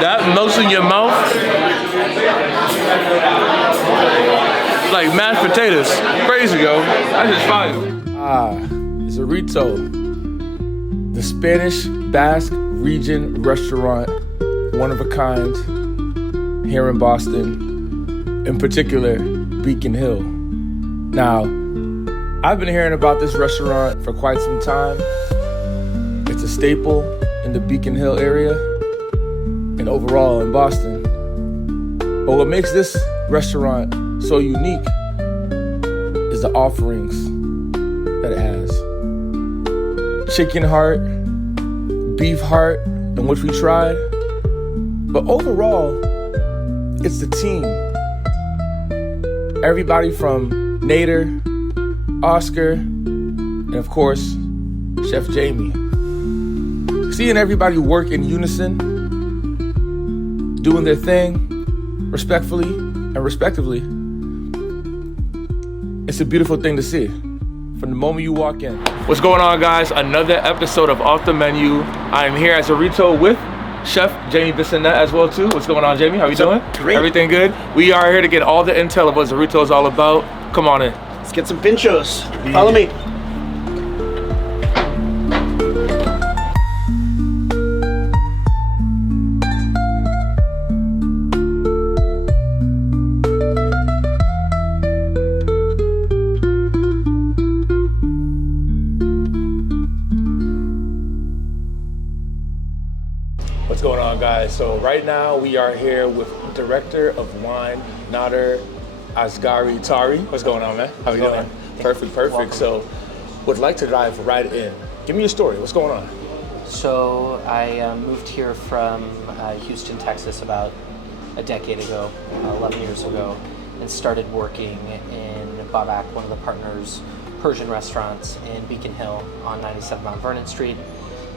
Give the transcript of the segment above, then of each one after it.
That melts in your mouth like mashed potatoes. Crazy, yo. That's just fire. ZURiTO, the Spanish Basque region restaurant, one of a kind here in Boston, in particular, Beacon Hill. Now, I've been hearing about this restaurant for quite some time. It's a staple in the Beacon Hill area and overall in Boston. But what makes this restaurant so unique is the offerings that it has. Chicken heart, beef heart, and which we tried. But overall, it's the team. Everybody from Nader, Oscar, and of course, Chef Jamie. Seeing everybody work in unison, doing their thing, respectfully and respectively, it's a beautiful thing to see from the moment you walk in. What's going on, guys? Another episode of Off the Menu. I'm here at ZURiTO with Chef Jamie Bissonnette as well too. What's going on, Jamie? How you doing? Great. Everything good? We are here to get all the intel of what ZURiTO is all about. Come on in. Let's get some pinchos. Follow me. What's going on, guys? So right now we are here with Director of Wine, Nader Asgari-Tari. What's going on, man? How you doing? Perfect. Welcome. So would like to dive right in. Give me your story. What's going on? So I moved here from Houston, Texas about a decade ago, 11 years ago, and started working in Babak, one of the partners' Persian restaurants in Beacon Hill on 97 Mount Vernon Street,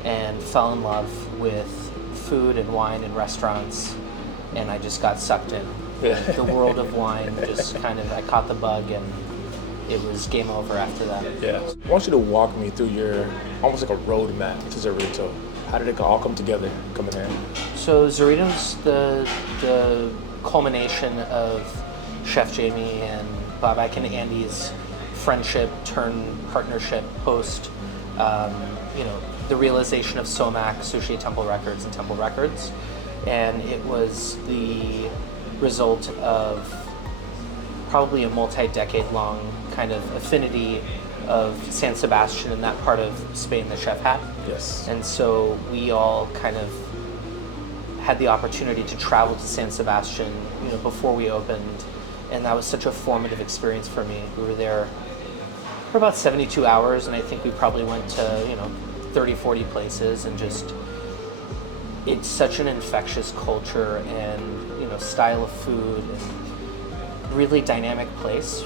and fell in love with food and wine and restaurants, and I just got sucked in. Yeah. The world of wine just kind of, I caught the bug, and it was game over after that. Yeah. I want you to walk me through your, almost like a roadmap to ZURiTO. How did it all come together, coming in? So ZURiTO's the culmination of Chef Jamie and Babak and Andy's friendship turn partnership post, the realization of SOMAC, Sushi Temple Records and Temple Records. And it was the result of probably a multi-decade long kind of affinity of San Sebastian and that part of Spain that Chef had. Yes. And so we all kind of had the opportunity to travel to San Sebastian, before we opened, and that was such a formative experience for me. We were there for about 72 hours, and I think we probably went to, 30, 40 places, and just, it's such an infectious culture and, style of food, and really dynamic place.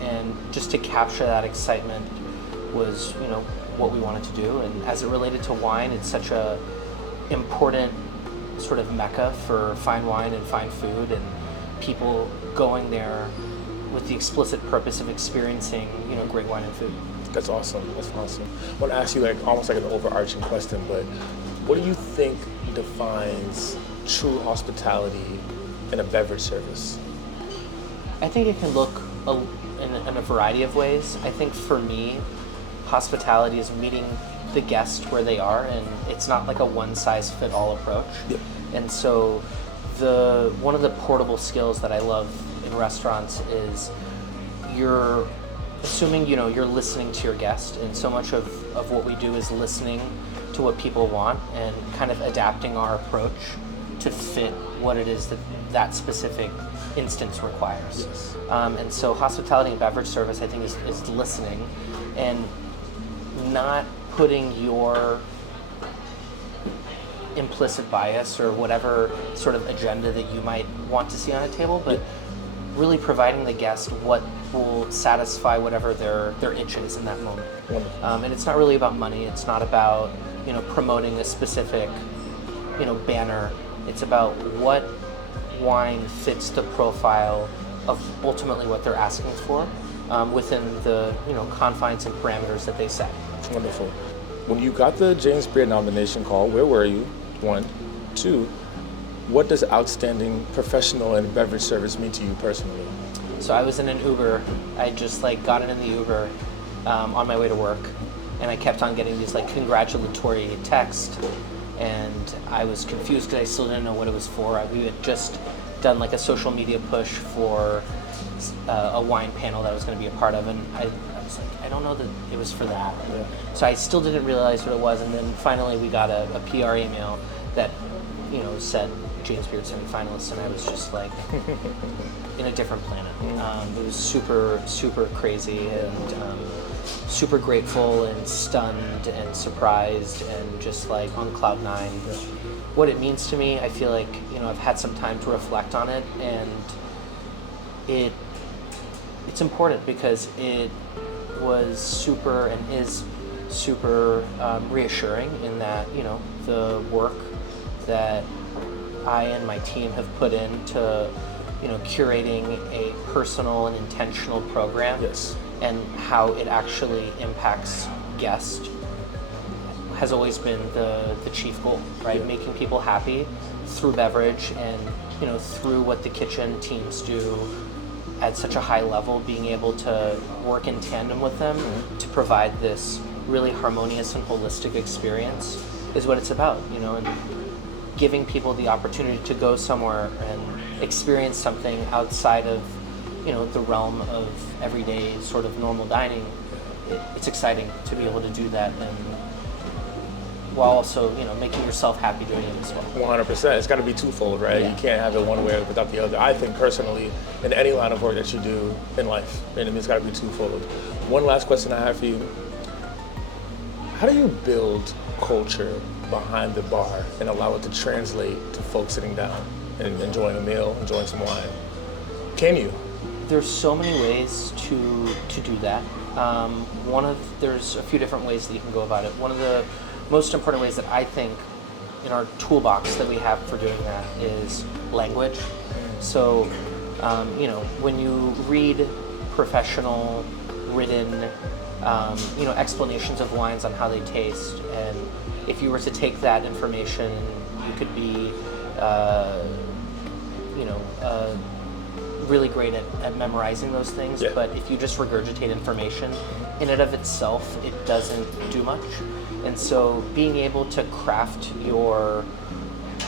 And just to capture that excitement was, what we wanted to do. And as it related to wine, it's such a important sort of mecca for fine wine and fine food, and people going there with the explicit purpose of experiencing, great wine and food. That's awesome. I want to ask you almost like an overarching question, but what do you think defines true hospitality in a beverage service? I think it can look in a variety of ways. I think for me, hospitality is meeting the guest where they are, and it's not like a one-size-fit-all approach. Yep. And so one of the portable skills that I love in restaurants is you're assuming you're listening to your guest, and so much of what we do is listening to what people want and kind of adapting our approach to fit what it is that specific instance requires. Yes. And so hospitality and beverage service, I think, is listening and not putting your implicit bias or whatever sort of agenda that you might want to see on a table, but really providing the guest what will satisfy whatever their itch is in that moment. And it's not really about money. It's not about promoting a specific banner. It's about what wine fits the profile of ultimately what they're asking for within the confines and parameters that they set. Wonderful. When you got the James Beard nomination call, where were you? 1, 2, what does outstanding professional and beverage service mean to you personally? So I was in an Uber. I just like got in the Uber on my way to work, and I kept on getting these like congratulatory texts, and I was confused because I still didn't know what it was for. We had just done like a social media push for a wine panel that I was going to be a part of, and I was like, I don't know that it was for that. Yeah. So I still didn't realize what it was, and then finally we got a PR email that, you know, said James Beard semifinalist, and I was just like in a different planet. It was super, super crazy, and super grateful and stunned and surprised and just like on cloud nine. What it means to me, I feel like, you know, I've had some time to reflect on it, and it's important because it was super and is super reassuring in that, you know, the work that I and my team have put into, you know, curating a personal and intentional program, Yes. and how it actually impacts guests has always been the chief goal, right? Yeah. Making people happy through beverage and, you know, through what the kitchen teams do at such a high level, being able to work in tandem with them to provide this really harmonious and holistic experience is what it's about, you know, and giving people the opportunity to go somewhere and experience something outside of, you know, the realm of everyday sort of normal dining. It's exciting to be able to do that, and while also, you know, making yourself happy doing it as well. 100%. It's got to be twofold, right? Yeah. You can't have it one way without the other. I think personally, in any line of work that you do in life, and it's got to be twofold. One last question I have for you. How do you build culture behind the bar and allow it to translate to folks sitting down and enjoying a meal, enjoying some wine? Can you? There's so many ways to do that. There's a few different ways that you can go about it. One of the most important ways that I think in our toolbox that we have for doing that is language. So, you know, when you read professional written, you know, explanations of wines on how they taste, and if you were to take that information, you could be, you know, really great at memorizing those things. Yeah. But if you just regurgitate information, in and of itself, it doesn't do much. And so being able to craft your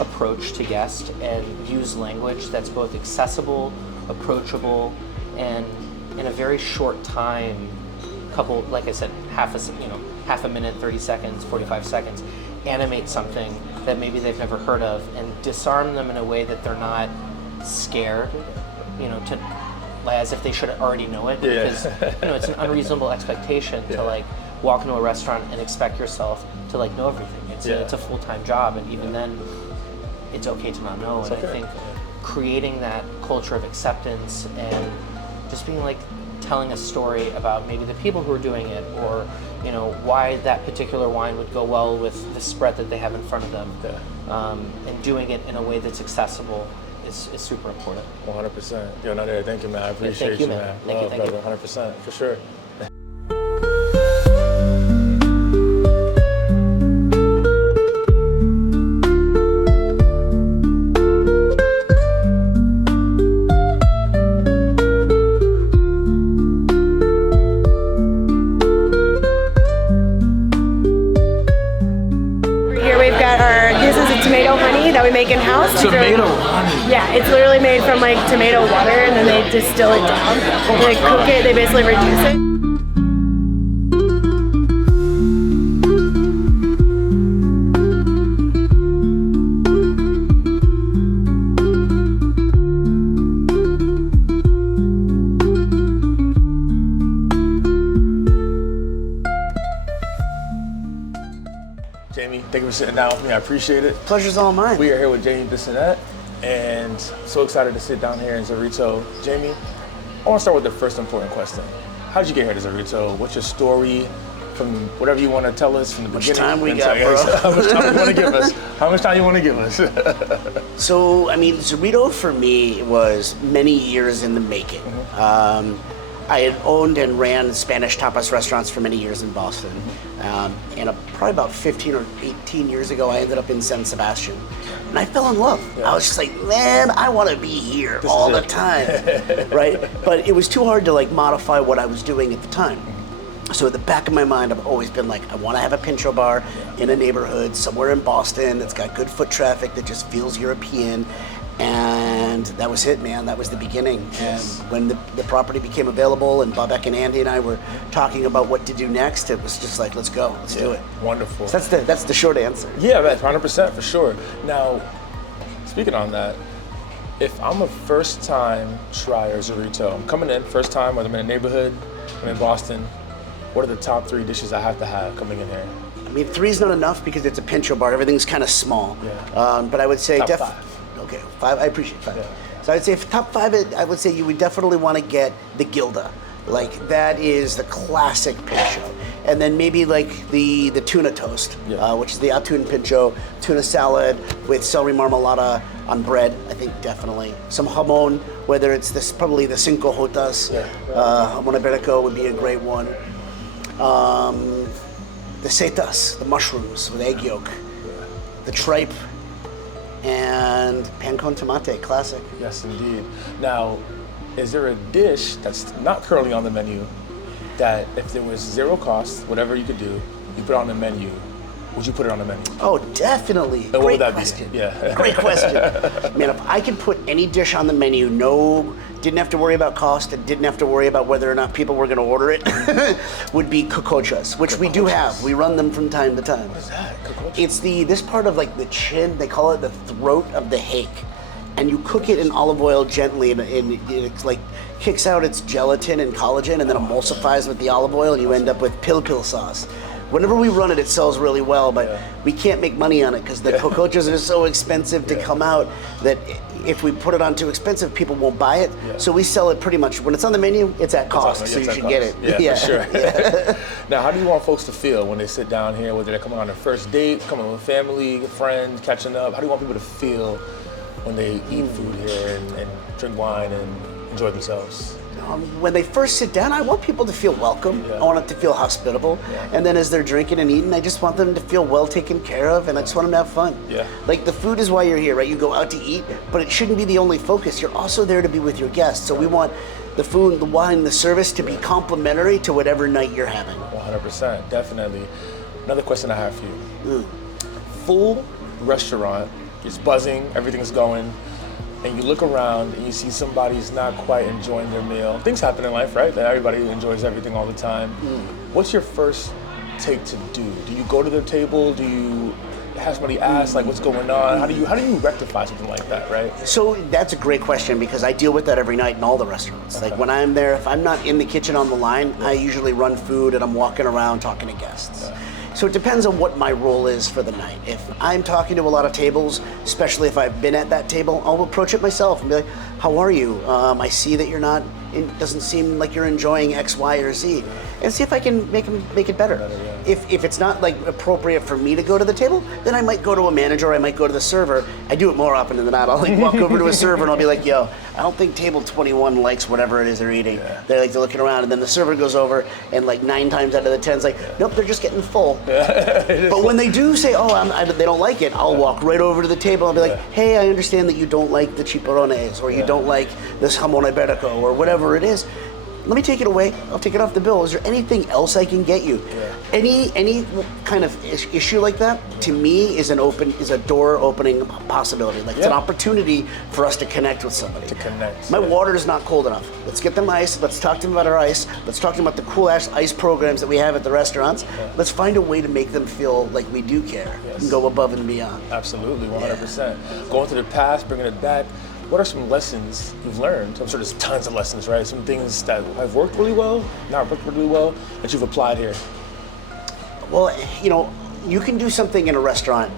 approach to guests and use language that's both accessible, approachable, and in a very short time, couple, like I said, half a minute, 30 seconds, 45 seconds, animate something that maybe they've never heard of, and disarm them in a way that they're not scared, you know, as if they should already know it. Yeah. Because, you know, it's an unreasonable expectation Yeah. to like walk into a restaurant and expect yourself to like know everything. It's Yeah. it's a full-time job, and even then, it's okay to not know. And okay. I think creating that culture of acceptance and just being like telling a story about maybe the people who are doing it, or, you know, why that particular wine would go well with the spread that they have in front of them, and doing it in a way that's accessible is super important. 100%. Yo, Nader, thank you, man. I appreciate thank you, you, man. man. Thank you, Love, thank you. brother, 100%, for sure. Here we've got this is a tomato honey that we make in-house. Tomato honey. Yeah, it's literally made from like tomato water, and then they distill it down. They cook it, they basically reduce it. Jamie, thank you for sitting down with me. I appreciate it. Pleasure's all mine. We are here with Jamie Bissonnette, and so excited to sit down here in ZURiTO. Jamie, I want to start with the first important question. How did you get here to ZURiTO? What's your story from whatever you want to tell us from the beginning? time we until- got, bro? How much time you want to give us? How much time you want to give us? So, I mean, ZURiTO for me was many years in the making. I had owned and ran Spanish tapas restaurants for many years in Boston. Probably about 15 or 18 years ago, I ended up in San Sebastian. And I fell in love. Yeah. I was just like, man, I want to be here all the time, right? But it was too hard to like modify what I was doing at the time. So at the back of my mind, I've always been like, I want to have a Pincho bar in a neighborhood somewhere in Boston that's got good foot traffic that just feels European. And that was it, man. That was the beginning. Yes. And when the property became available and Babek and Andy and I were talking about what to do next, it was just like, let's go, let's do it. Wonderful. So that's the short answer. Yeah, that's 100% for sure. Now, speaking on that, if I'm a first-time trier ZURiTO, I'm coming in, first time, whether I'm in a neighborhood, I'm in Boston, what are the top 3 dishes I have to have coming in here? I mean, 3 is not enough because it's a Pincho bar. Everything's kind of small. Yeah. But I would say Top 5. Okay, 5. I appreciate 5. Yeah. So I'd say for top 5, I would say you would definitely want to get the Gilda. Like that is the classic Pincho. And then maybe like the tuna toast, which is the atún Pincho, tuna salad with celery marmalada on bread. I think definitely some jamon, whether it's probably the cinco jotas. Jamon iberico would be a great one. The setas, the mushrooms with egg yolk, the tripe, and pan con tomate, classic. Yes, indeed. Now, is there a dish that's not currently on the menu that if there was 0 cost, whatever you could do, you put it on the menu, would you put it on the menu? Oh, definitely. And what Great would that question. be? Yeah. Great question. Man, if I could put any dish on the menu, didn't have to worry about cost, and didn't have to worry about whether or not people were going to order it, would be cocochas, which we do have. We run them from time to time. What is that? Cococha? It's this part of like the chin, they call it the throat of the hake. And you cook it in olive oil gently, and it like kicks out its gelatin and collagen, and then emulsifies with the olive oil, and you end up with pil sauce. Whenever we run it, it sells really well, but we can't make money on it because the cocochas are so expensive to come out that if we put it on too expensive, people won't buy it. So we sell it pretty much, when it's on the menu, it's at cost, so you should get it. Yeah, for sure. Now, how do you want folks to feel when they sit down here, whether they're coming on their first date, coming with family, friends, catching up? How do you want people to feel when they eat food here and drink wine and enjoy themselves? When they first sit down, I want people to feel welcome. I want them to feel hospitable. And then as they're drinking and eating, I just want them to feel well taken care of, and I just want them to have fun. Like the food is why you're here, right? You go out to eat, but it shouldn't be the only focus. You're also there to be with your guests. So we want the food, the wine, the service to be complementary to whatever night you're having. 100%, definitely. Another question I have for you. Full restaurant, it's buzzing, everything's going, and you look around and you see somebody's not quite enjoying their meal. Things happen in life, right? That everybody enjoys everything all the time. What's your first take to do? Do you go to their table? Do you have somebody ask like what's going on? How do you rectify something like that, right? So that's a great question because I deal with that every night in all the restaurants. Like when I'm there, if I'm not in the kitchen on the line, I usually run food and I'm walking around talking to guests. So it depends on what my role is for the night. If I'm talking to a lot of tables, especially if I've been at that table, I'll approach it myself and be like, how are you? I see that it doesn't seem like you're enjoying X, Y, or Z. And see if I can make it better. If it's not like appropriate for me to go to the table, then I might go to a manager or I might go to the server. I do it more often than not. I'll like walk over to a server and I'll be like, yo, I don't think table 21 likes whatever it is they're eating. They're looking around, and then the server goes over and like 9 times out of the 10 is like, nope, they're just getting full. But when they do say, they don't like it, I'll walk right over to the table and be like, hey, I understand that you don't like the chicharrones or you don't like this jamon iberico or whatever it is. Let me take it away. I'll take it off the bill. Is there anything else I can get you? Any kind of issue like that, to me, is a door opening possibility. Like it's an opportunity for us to connect with somebody. To connect. My water is not cold enough. Let's get them ice. Let's talk to them about our ice. Let's talk to them about the cool ice programs that we have at the restaurants. Let's find a way to make them feel like we do care and go above and beyond. Absolutely, 100%. Going to the past, bringing it back. What are some lessons you've learned? I'm sure there's tons of lessons, right? Some things that have worked really well, not worked really well, that you've applied here. Well, you can do something in a restaurant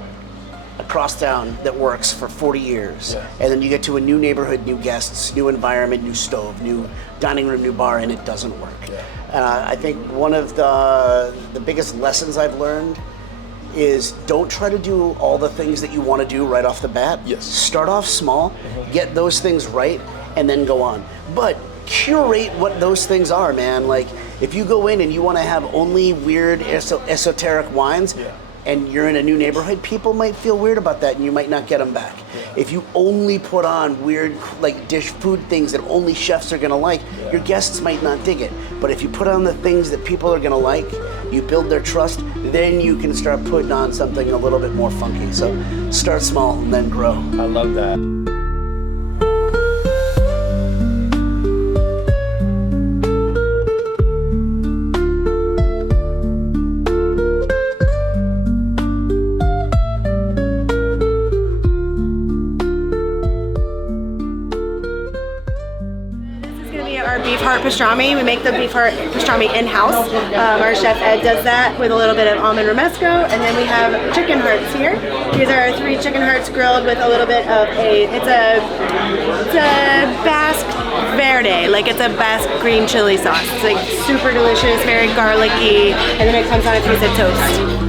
across town that works for 40 years. And then you get to a new neighborhood, new guests, new environment, new stove, new dining room, new bar, and it doesn't work. I think one of the biggest lessons I've learned is don't try to do all the things that you want to do right off the bat. Start off small, get those things right, and then go on. But curate what those things are, man. Like, if you go in and you want to have only weird esoteric wines, and you're in a new neighborhood, people might feel weird about that, and you might not get them back. If you only put on weird, like, food things that only chefs are gonna like, your guests might not dig it. But if you put on the things that people are gonna like, you build their trust, then you can start putting on something a little bit more funky. So start small and then grow. I love that. Beef heart pastrami. We make the beef heart pastrami in-house. Our chef Ed does that with a little bit of almond romesco, and then we have chicken hearts here. These are our 3 chicken hearts grilled with a little bit of it's a Basque verde, like it's a Basque green chili sauce. It's like super delicious, very garlicky, and then it comes on a piece of toast.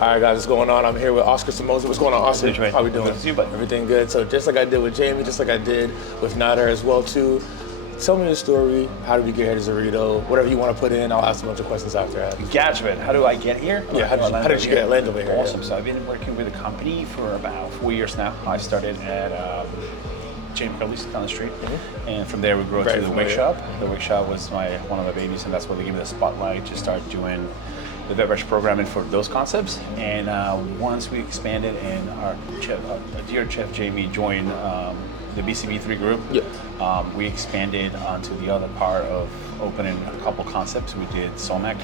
All right, guys, what's going on? I'm here with Oscar Simoza. What's going on, Oscar? How we doing? Good to see you, buddy. Everything good. So just like I did with Jamie, just like I did with Nader as well too. Tell me the story. How did we get here to ZURiTO? Whatever you want to put in, I'll ask a bunch of questions after that. Gotcha, man. How do I get here? Yeah, how did you get land over here? Awesome. So I've been working with the company for about 4 years now. I started at Jamie Bissonnette down the street, and from there we grew to the wig shop. The wig shop was one of my babies, and that's where they gave me the spotlight to start doing the beverage programming for those concepts. And once we expanded and our dear chef Jamie joined the BCB3 group, we expanded onto the other part of opening a couple concepts. We did Somac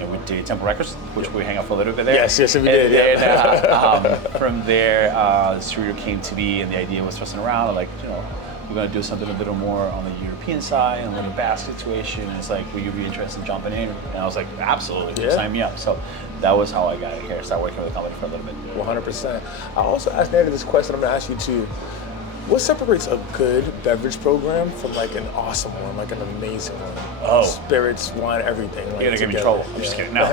and we did Temple Records, which we hang out for a little bit there. Yes, we did. Then, from there, ZURiTO came to be, and the idea was tossing around, like, you know, we're going to do something a little more on the European side, and a little Basque situation. And it's like, will you be interested in jumping in? And I was like, absolutely, sign me up. So that was how I got here. Started working with the company for a little bit. 100%. I also asked Nader this question. I'm going to ask you too. What separates a good beverage program from like an awesome one, like an amazing one? Spirits, wine, everything. Like, You're going to get me in trouble. I'm just kidding. No,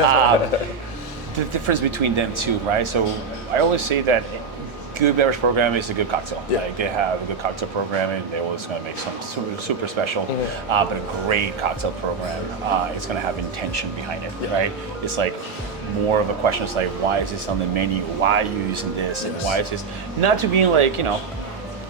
the difference between them two, right? So I always say that good beverage program is a good cocktail. Like, they have a good cocktail program, and they're always going to make something super special. But a great cocktail program is going to have intention behind it, right? It's like more of a question. It's like, why is this on the menu? Why are you using this? And why is this? Not to be like, you know,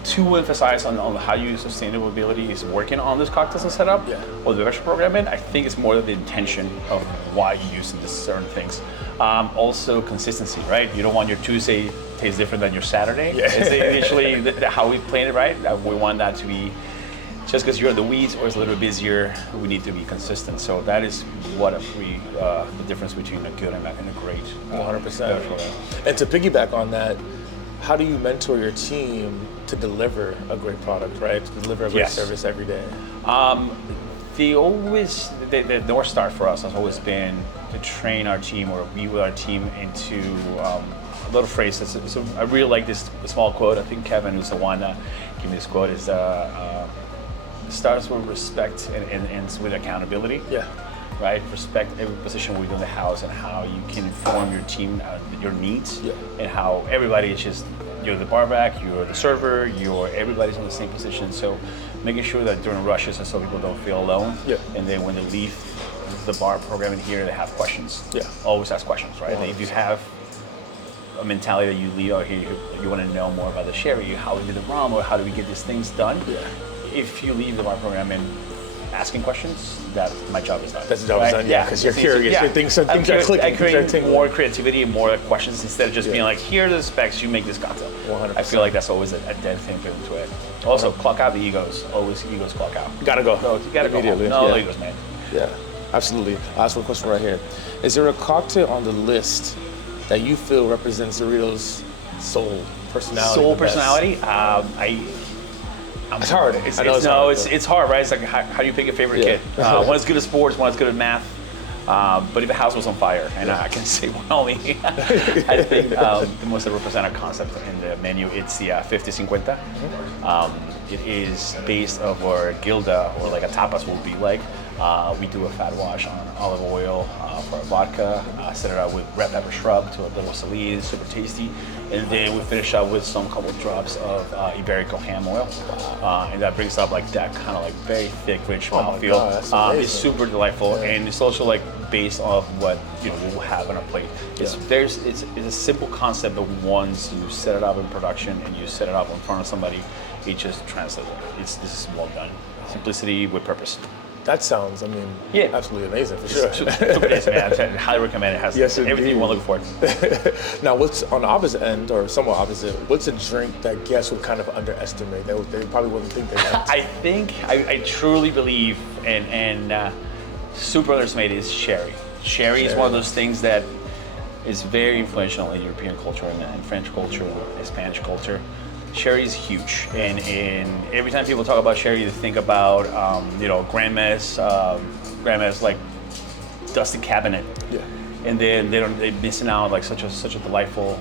too emphasized on how you sustainability is working on this cocktails and setup or the beverage program. I think it's more of the intention of why you're using this certain things. Also consistency, right? You don't want your Tuesday taste different than your Saturday. It's initially how we plan it, right? We want that to be, just because you're in the weeds or it's a little busier, we need to be consistent. So that is what the difference between a good and a great 100%. And to piggyback on that, how do you mentor your team to deliver a great product, right? To deliver a great service every day? The North Star for us has always been to train our team or be with our team into a little phrase. I really like this small quote. I think Kevin, who's the one that gave me this quote, is starts with respect and ends with accountability. Right? Respect every position within the house and how you can inform your team your needs and how everybody is just, you're the barback, you're the server, everybody's in the same position. So making sure that during rushes and so people don't feel alone. And then when they leave the bar program in here, they have questions. Always ask questions, right? And if you have a mentality that you leave out here, you want to know more about the sherry, how we did the rum, or how do we get these things done. If you leave the bar program and asking questions, that my job is done. That's the job is done, because you're curious. You're things are clicking. I create more creativity and more questions instead of just being like, here are the specs, you make this cocktail. 100%. I feel like that's always a dead thing to it. Also, clock out the egos. Always egos clock out. You gotta go. No, you gotta go home. No egos, man. Yeah, absolutely. I'll ask one question right here. Is there a cocktail on the list that you feel represents ZURiTO's soul personality? It's hard. It's hard, right? It's like, how do you pick a favorite kid? One is good at sports, one is good at math. But if the house was on fire, and I can say one only, I think the most representative concept in the menu, it's the 50-50. It is based of our gilda, or like a tapas will be like. We do a fat wash on olive oil for our vodka, set it out with red pepper shrub to a little saline, super tasty. And then we finish up with some couple drops of Iberico ham oil. And that brings up like that kind of like very thick, rich mouthfeel. It's super delightful, and it's also like based off what we'll have on our plate. It's a simple concept, but once you set it up in production and you set it up in front of somebody, it just translates. This is well done. Simplicity with purpose. That sounds, absolutely amazing for sure. Super tasty, man. I highly recommend it. It has everything you want to look for. Now, what's on the opposite end, or somewhat opposite, what's a drink that guests would kind of underestimate? They probably wouldn't think they liked. I truly believe, and super underestimated, is sherry. Sherry is one of those things that is very influential in European culture and French culture and Spanish culture. Sherry is huge, and every time people talk about sherry, they think about grandma's like dusty cabinet, and then they're missing out like such a delightful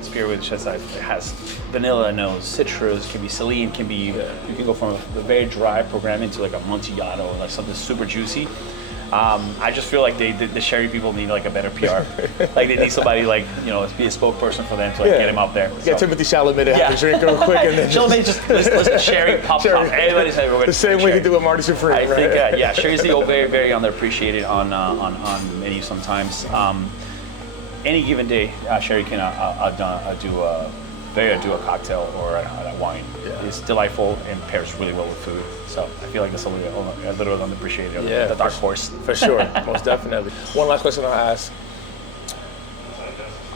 spirit which has vanilla notes, citrus, can be saline, can be you can go from a very dry program into like a Amontillado, like something super juicy. I just feel like the sherry people need like a better PR. Like they need somebody like be a spokesperson for them to like get them out there. Get Timothy Chalamet to have a drink real quick, and then Chalamet just listen sherry pop. Everybody's the same way you do with Marty Supreme. I think sherry's very very underappreciated on menus sometimes. Any given day, sherry can do a cocktail or a wine. It's delightful and pairs really well with food. So I feel like that's a little underappreciated. The dark horse. For sure, most definitely. One last question I'll ask.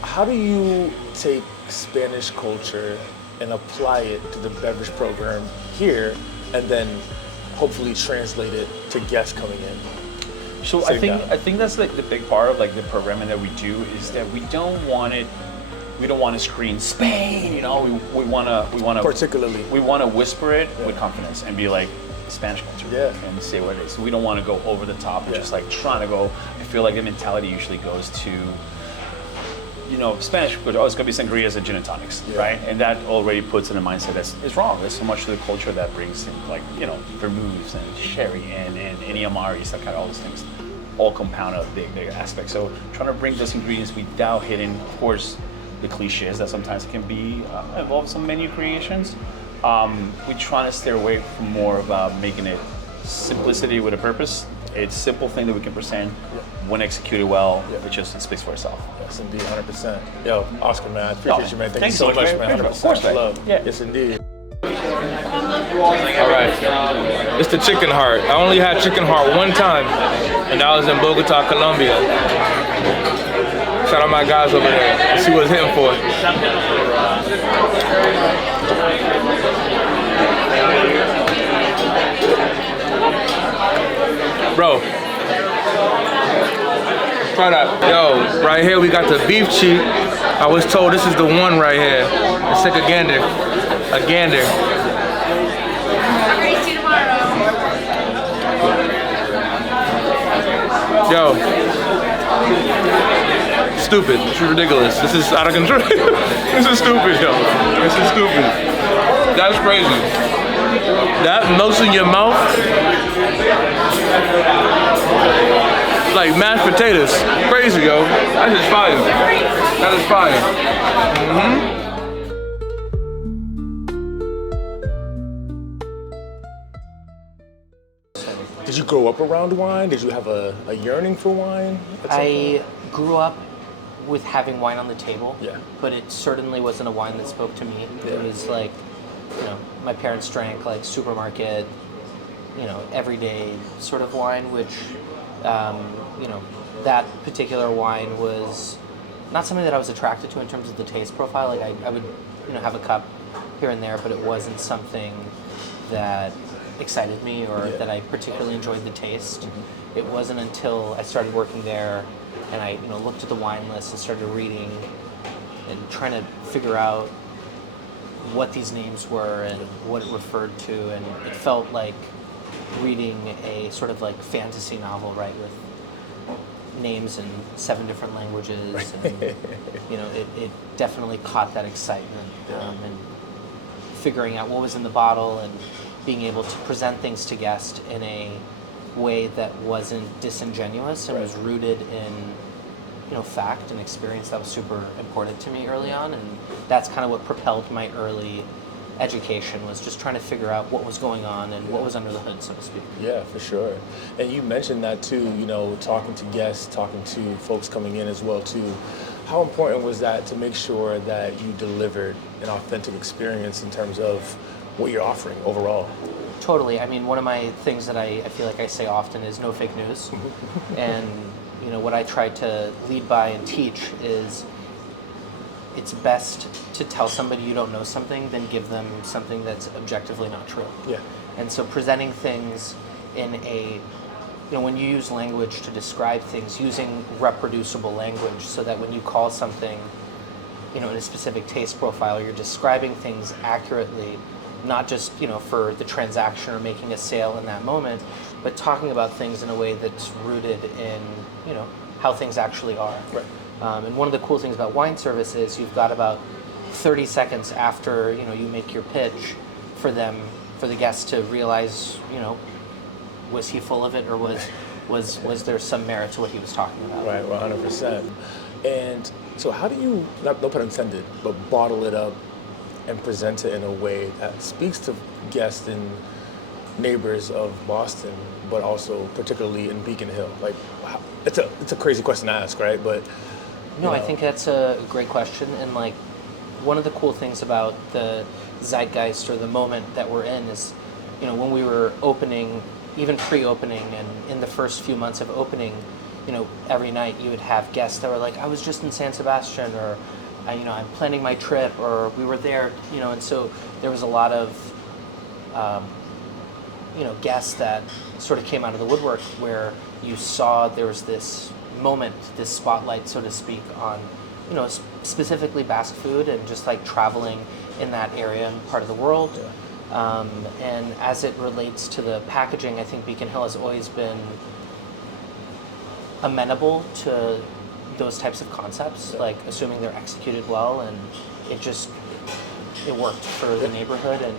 How do you take Spanish culture and apply it to the beverage program here, and then hopefully translate it to guests coming in? So I think that's like the big part of like the programming that we do is that we don't want to scream Spain, we want to whisper it with confidence and be like Spanish culture and say what it is. So we don't want to go over the top and just like trying to go. I feel like the mentality usually goes to Spanish culture, it's gonna be sangrias and gin and tonics, right? And that already puts in a mindset that's wrong. There's so much to the culture that brings in like vermouths and sherry and any amaris, that kind of all those things all compound a big aspect. So trying to bring those ingredients without hitting, of course, the cliches that sometimes can be involve some menu creations. We're trying to stay away from more about making it simplicity with a purpose. It's a simple thing that we can present when executed well. It speaks for itself. Yes, indeed, 100%. Yo, Oscar, man, I appreciate you, man. Thank you so much, man. 100%. Of course, man. Love. Yes, indeed. All right, it's the chicken heart. I only had chicken heart one time, and that was in Bogota, Colombia. Shout out my guys over there. Let's see what it's hitting for. Bro, try that. Yo, right here we got the beef cheek. I was told this is the one right here. Let's take a gander. A gander. Yo. Stupid. This is ridiculous. This is out of control. This is stupid, yo. This is stupid. That's crazy. That melts in your mouth like mashed potatoes. Crazy, yo. That is fire. That is fire. Did you grow up around wine? Did you have a yearning for wine? I grew up with having wine on the table, Yeah. but it certainly wasn't a wine that spoke to me. It was like, my parents drank like supermarket, everyday sort of wine, which, that particular wine was not something that I was attracted to in terms of the taste profile. Like I would, have a cup here and there, but it wasn't something that excited me or that I particularly enjoyed the taste. It wasn't until I started working there and I looked at the wine list and started reading and trying to figure out what these names were and what it referred to, and it felt like reading a sort of like fantasy novel, right, with names in 7 different languages, and it definitely caught that excitement, and figuring out what was in the bottle and being able to present things to guests in a way that wasn't disingenuous and was rooted in fact and experience that was super important to me early on, and that's kind of what propelled my early education, was just trying to figure out what was going on and what was under the hood, so to speak. Yeah, for sure. And you mentioned that too, talking to guests, talking to folks coming in as well too. How important was that to make sure that you delivered an authentic experience in terms of what you're offering overall? Totally. I mean, one of my things that I feel like I say often is no fake news. And what I try to lead by and teach is it's best to tell somebody you don't know something than give them something that's objectively not true. Yeah. And so presenting things in a, when you use language to describe things, using reproducible language so that when you call something, in a specific taste profile, you're describing things accurately, not just, for the transaction or making a sale in that moment, but talking about things in a way that's rooted in, how things actually are. Right. And one of the cool things about wine service is you've got about 30 seconds after, you make your pitch for the guest to realize, was he full of it, or was there some merit to what he was talking about? Right, 100%. And so how do you, no pun intended, but bottle it up and present it in a way that speaks to guests and neighbors of Boston, but also particularly in Beacon Hill? Like, it's a crazy question to ask, right? But no, I think that's a great question. And like, one of the cool things about the zeitgeist or the moment that we're in is, when we were opening, even pre-opening and in the first few months of opening, every night you would have guests that were like, I was just in San Sebastian, or I'm planning my trip, or we were there, and so there was a lot of, guests that sort of came out of the woodwork where you saw there was this moment, this spotlight, so to speak, on, specifically Basque food and just like traveling in that area and part of the world. Yeah. And as it relates to the packaging, I think Beacon Hill has always been amenable to those types of concepts, like assuming they're executed well, and it worked for the neighborhood. And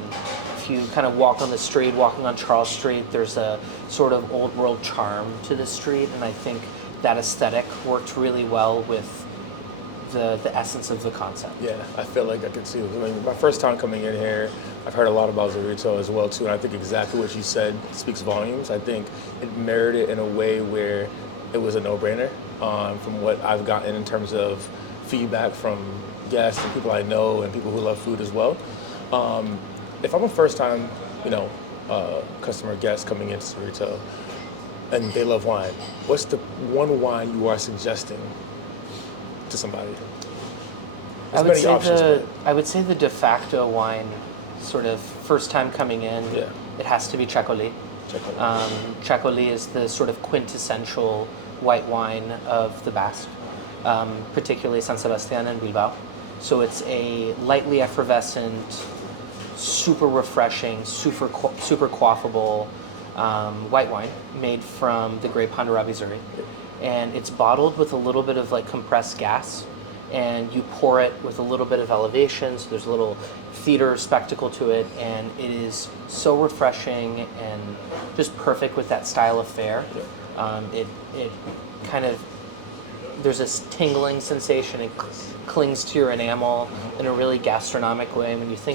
if you kind of walk on the street, walking on Charles Street, there's a sort of old world charm to the street, and I think that aesthetic worked really well with the essence of the concept. Yeah, I feel like I could see it. I mean, my first time coming in here, I've heard a lot about ZURiTO as well too, and I think exactly what you said speaks volumes. I think it mirrored it in a way where it was a no-brainer, from what I've gotten in terms of feedback from guests and people I know and people who love food as well. If I'm a first-time, customer guest coming into ZURiTO and they love wine, what's the one wine you are suggesting to somebody? I would say the de facto wine, sort of first time coming in, it has to be Chacolí. Chacolí is the sort of quintessential white wine of the Basque, particularly San Sebastián and Bilbao. So it's a lightly effervescent, super refreshing, super quaffable white wine made from the grape Hammurabi Zuri. And it's bottled with a little bit of like compressed gas, and you pour it with a little bit of elevation, so there's a little theater spectacle to it, and it is so refreshing and just perfect with that style of fare. It kind of, there's this tingling sensation, it clings to your enamel in a really gastronomic way. When you think